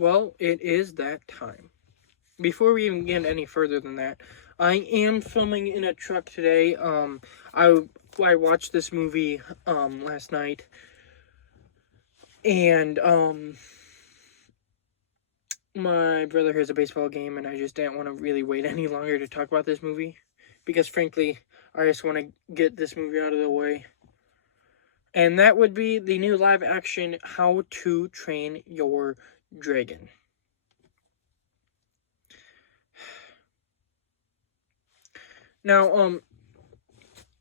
Well, it is that time. Before we even get any further than that, I am filming in a truck today. I watched this movie last night, and my brother has a baseball game, and I just didn't want to really wait any longer to talk about this movie, because frankly, I just want to get this movie out of the way. And that would be the new live action How to Train Your Dragon. Now,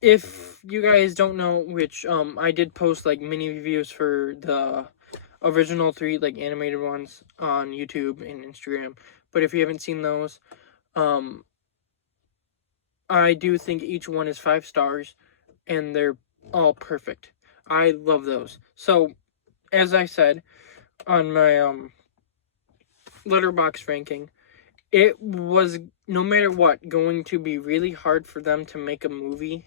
if you guys don't know, which I did post like mini reviews for the original 3 like animated ones on YouTube and Instagram, but if you haven't seen those, I do think each one is 5 stars, and they're all perfect. I love those. So, as I said on my Letterboxd ranking, it was, no matter what, going to be really hard for them to make a movie,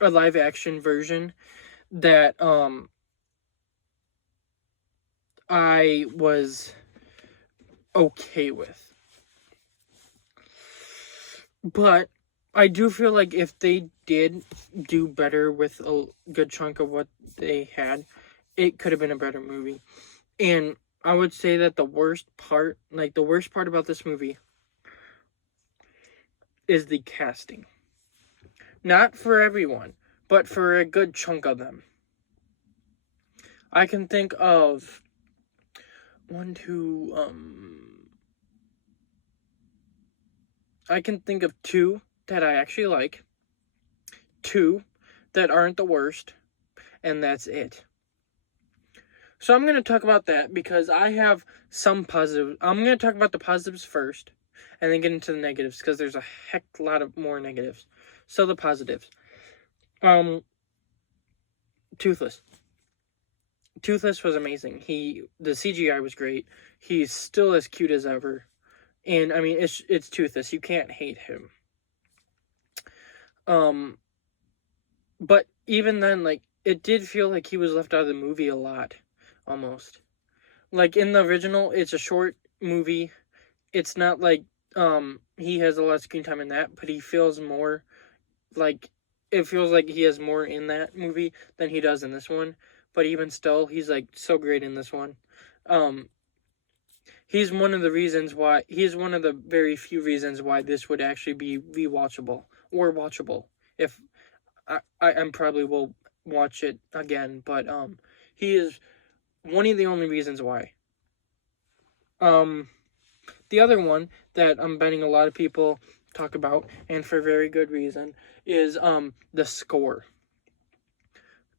a live action version that I was okay with. But I do feel like if they did do better with a good chunk of what they had, it could have been a better movie. And I would say that the worst part about this movie is the casting. Not for everyone, but for a good chunk of them. I can think of I can think of 2 that I actually like, 2 that aren't the worst, and that's it. So I'm going to talk about that because I have some positives. I'm going to talk about the positives first, and then get into the negatives, because there's a heck lot of more negatives. So the positives. Toothless. Toothless was amazing. The CGI was great. He's still as cute as ever. And I mean, it's Toothless. You can't hate him. But even then, like, it did feel like he was left out of the movie a lot, almost. Like, in the original, it's a short movie. It's not like he has a lot of screen time in that, but he feels more like, it feels like he has more in that movie than he does in this one. But even still, he's like so great in this one. He's one of the very few reasons why this would actually be rewatchable or watchable. If I probably will watch it again, but he is one of the only reasons why. The other one that I'm betting a lot of people talk about, and for very good reason, is the score.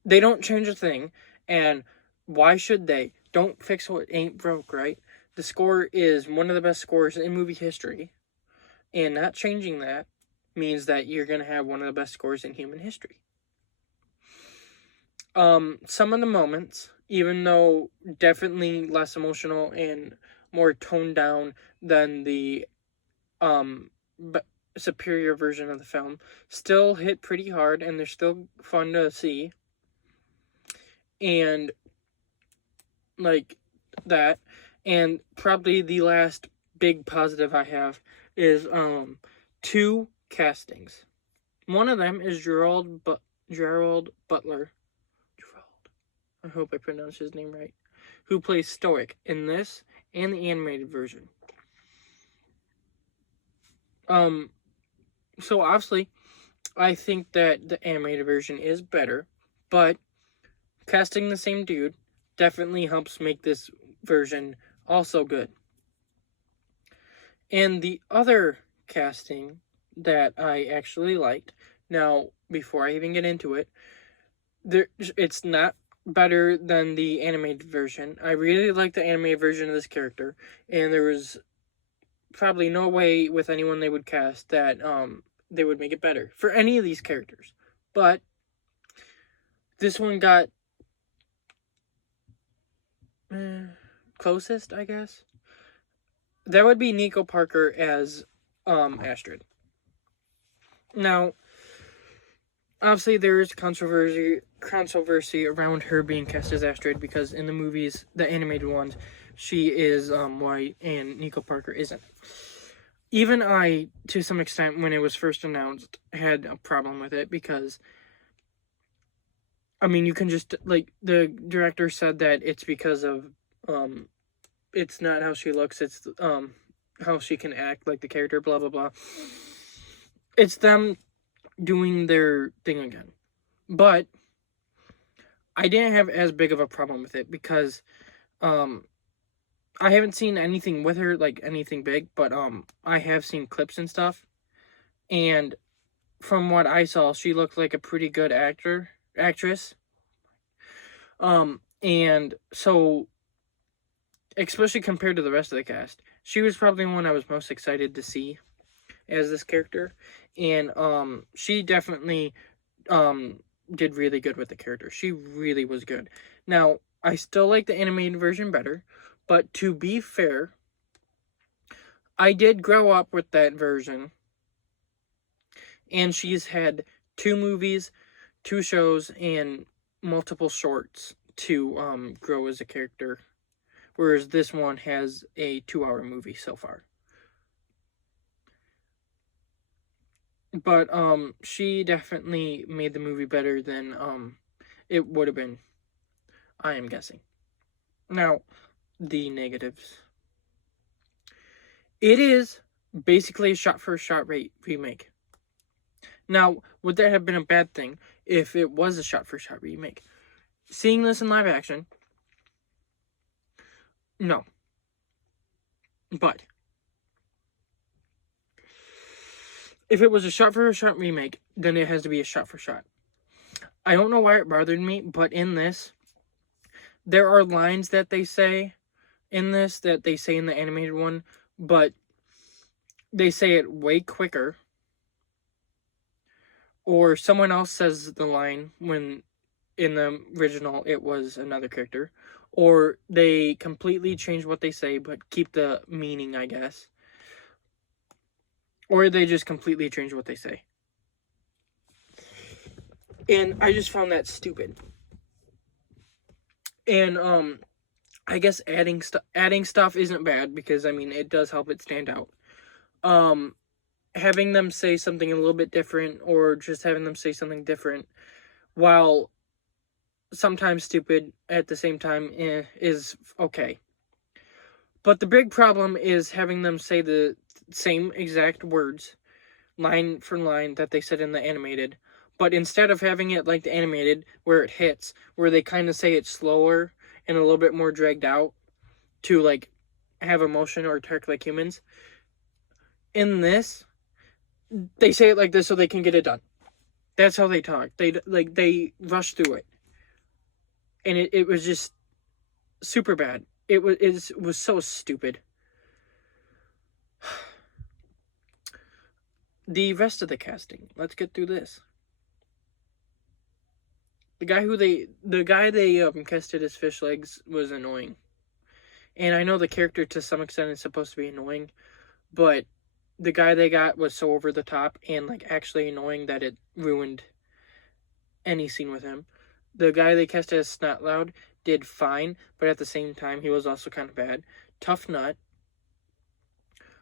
They don't change a thing, and why should they? Don't fix what ain't broke, right? The score is one of the best scores in movie history, and not changing that means that you're going to have one of the best scores in human history. Some of the moments, even though definitely less emotional and more toned down than the superior version of the film, still hit pretty hard, and they're still fun to see. And like that. And probably the last big positive I have is 2 castings. One of them is Gerald Butler. I hope I pronounced his name right. Who plays Stoic in this and the animated version. So obviously, I think that the animated version is better, but casting the same dude definitely helps make this version also good. And the other casting that I actually liked, now, before I even get into it, it's not better than the animated version. I really like the animated version of this character, and there was probably no way with anyone they would cast that they would make it better for any of these characters. But this one got closest, I guess. That would be Nico Parker as Astrid. Now, obviously there is controversy around her being cast as Astrid, because in the movies, the animated ones, she is white and Nico Parker isn't. Even I, to some extent, when it was first announced, had a problem with it because, I mean, you can just, like, the director said that it's because of, it's not how she looks, it's how she can act like the character, blah, blah, blah. It's them doing their thing again. But I didn't have as big of a problem with it because I haven't seen anything with her, like anything big, but I have seen clips and stuff. And from what I saw, she looked like a pretty good actress. And so, especially compared to the rest of the cast, she was probably one I was most excited to see as this character. And she definitely did really good with the character. She really was good. Now, I still like the animated version better, but to be fair, I did grow up with that version. And she's had 2 movies, 2 shows, and multiple shorts to grow as a character. Whereas this one has a 2-hour movie so far. But she definitely made the movie better than it would have been, I am guessing. Now, the negatives. It is basically a shot-for-shot remake. Now, would that have been a bad thing if it was a shot-for-shot remake? Seeing this in live action, no. But if it was a shot-for-shot remake, then it has to be a shot-for-shot. I don't know why it bothered me, but in this, there are lines that they say in this that they say in the animated one, but they say it way quicker. Or someone else says the line when in the original it was another character. Or they completely change what they say but keep the meaning, I guess. Or they just completely change what they say. And I just found that stupid. And I guess adding stuff isn't bad because I mean it does help it stand out. Having them say something a little bit different or just having them say something different while sometimes stupid at the same time is okay. But the big problem is having them say the same exact words, line for line, that they said in the animated. But instead of having it like the animated, where it hits, where they kind of say it slower and a little bit more dragged out to like have emotion or talk like humans, in this, they say it like this so they can get it done. That's how they talk. They rush through it. And it was just super bad. It was so stupid. The rest of the casting. Let's get through this. The guy they casted as Fish Legs was annoying. And I know the character to some extent is supposed to be annoying, but the guy they got was so over the top and like actually annoying that it ruined any scene with him. The guy they cast as Snot Loud did fine, but at the same time he was also kind of bad. Tough Nut,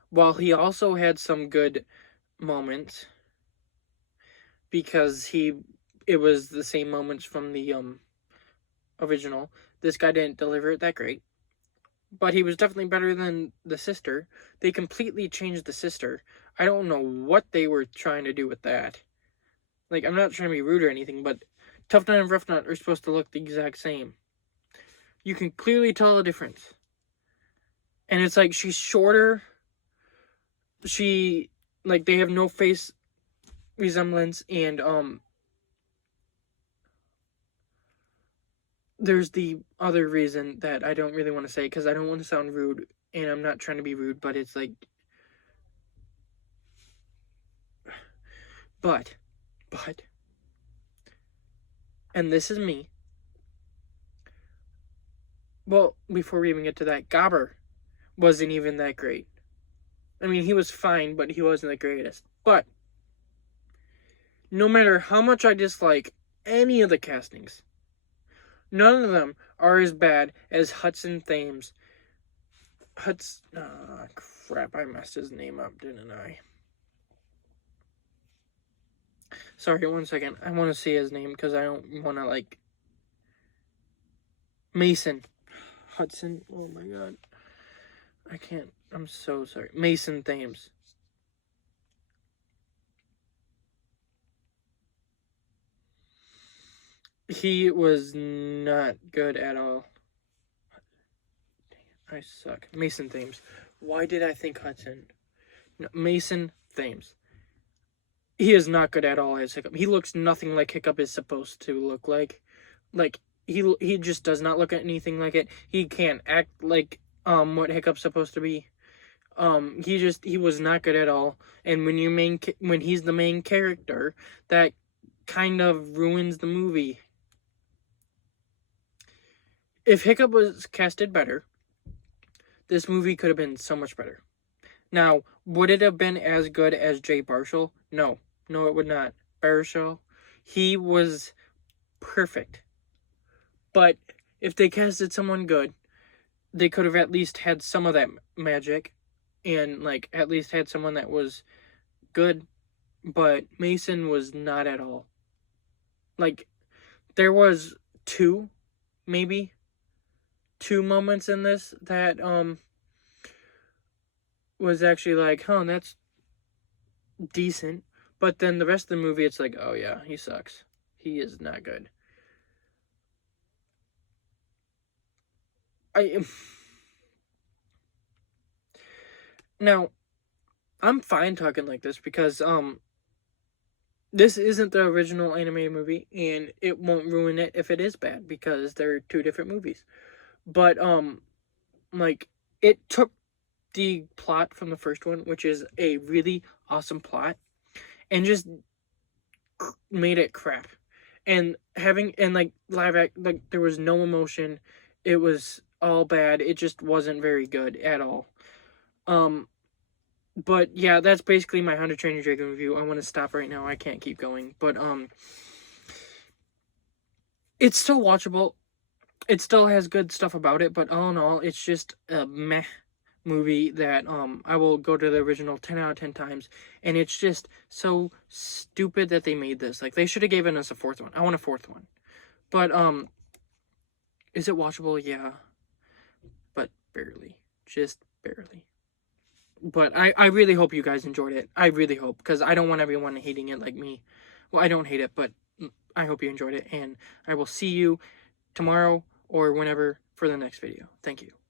while he also had some good moments, because it was the same moments from the original. This guy didn't deliver it that great, but he was definitely better than the sister. They completely changed the sister. I don't know what they were trying to do with that. Like, I'm not trying to be rude or anything, but Tough Nut and Rough Nut are supposed to look the exact same. You can clearly tell the difference. And it's like, she's shorter. They have no face resemblance, and there's the other reason that I don't really want to say, because I don't want to sound rude, and I'm not trying to be rude, but it's like, but, and this is me. Well, before we even get to that, Gobber wasn't even that great. I mean, he was fine, but he wasn't the greatest. But no matter how much I dislike any of the castings, none of them are as bad as Hudson Thames Crap, I messed his name up, didn't I? Sorry, 1 second. I want to see his name because I don't want to, like... Mason. Hudson. Oh my god. I can't. I'm so sorry. Mason Thames. He was not good at all. I suck. Mason Thames. Why did I think Hudson? No, Mason Thames. He is not good at all as Hiccup. He looks nothing like Hiccup is supposed to look like. Like, he just does not look at anything like it. He can't act like what Hiccup's supposed to be. He was not good at all. And when he's the main character, that kind of ruins the movie. If Hiccup was casted better, this movie could have been so much better. Now, would it have been as good as Jay Baruchel? No. No, it would not. Baruchel, he was perfect. But if they casted someone good, they could have at least had some of that magic and, like, at least had someone that was good. But Mason was not at all. Like, there was maybe two moments in this that was actually like, huh, that's decent. But then the rest of the movie, it's like, oh yeah, he sucks. He is not good. Now, I'm fine talking like this because this isn't the original animated movie, and it won't ruin it if it is bad because they're two different movies. But like, it took the plot from the first one, which is a really awesome plot, and just made it crap. And like live act, like, there was no emotion. It was all bad. It just wasn't very good at all. But yeah, that's basically my How to Train Your Dragon review. I want to stop right now. I can't keep going. But it's still watchable. It still has good stuff about it, but all in all, it's just a meh movie that I will go to the original 10 out of 10 times, and it's just so stupid that they made this. Like, they should have given us a fourth one. I want a fourth one. But is it watchable? Yeah. But barely. Just barely. But I really hope you guys enjoyed it. I really hope, because I don't want everyone hating it like me. Well, I don't hate it, but I hope you enjoyed it, and I will see you tomorrow or whenever for the next video. Thank you.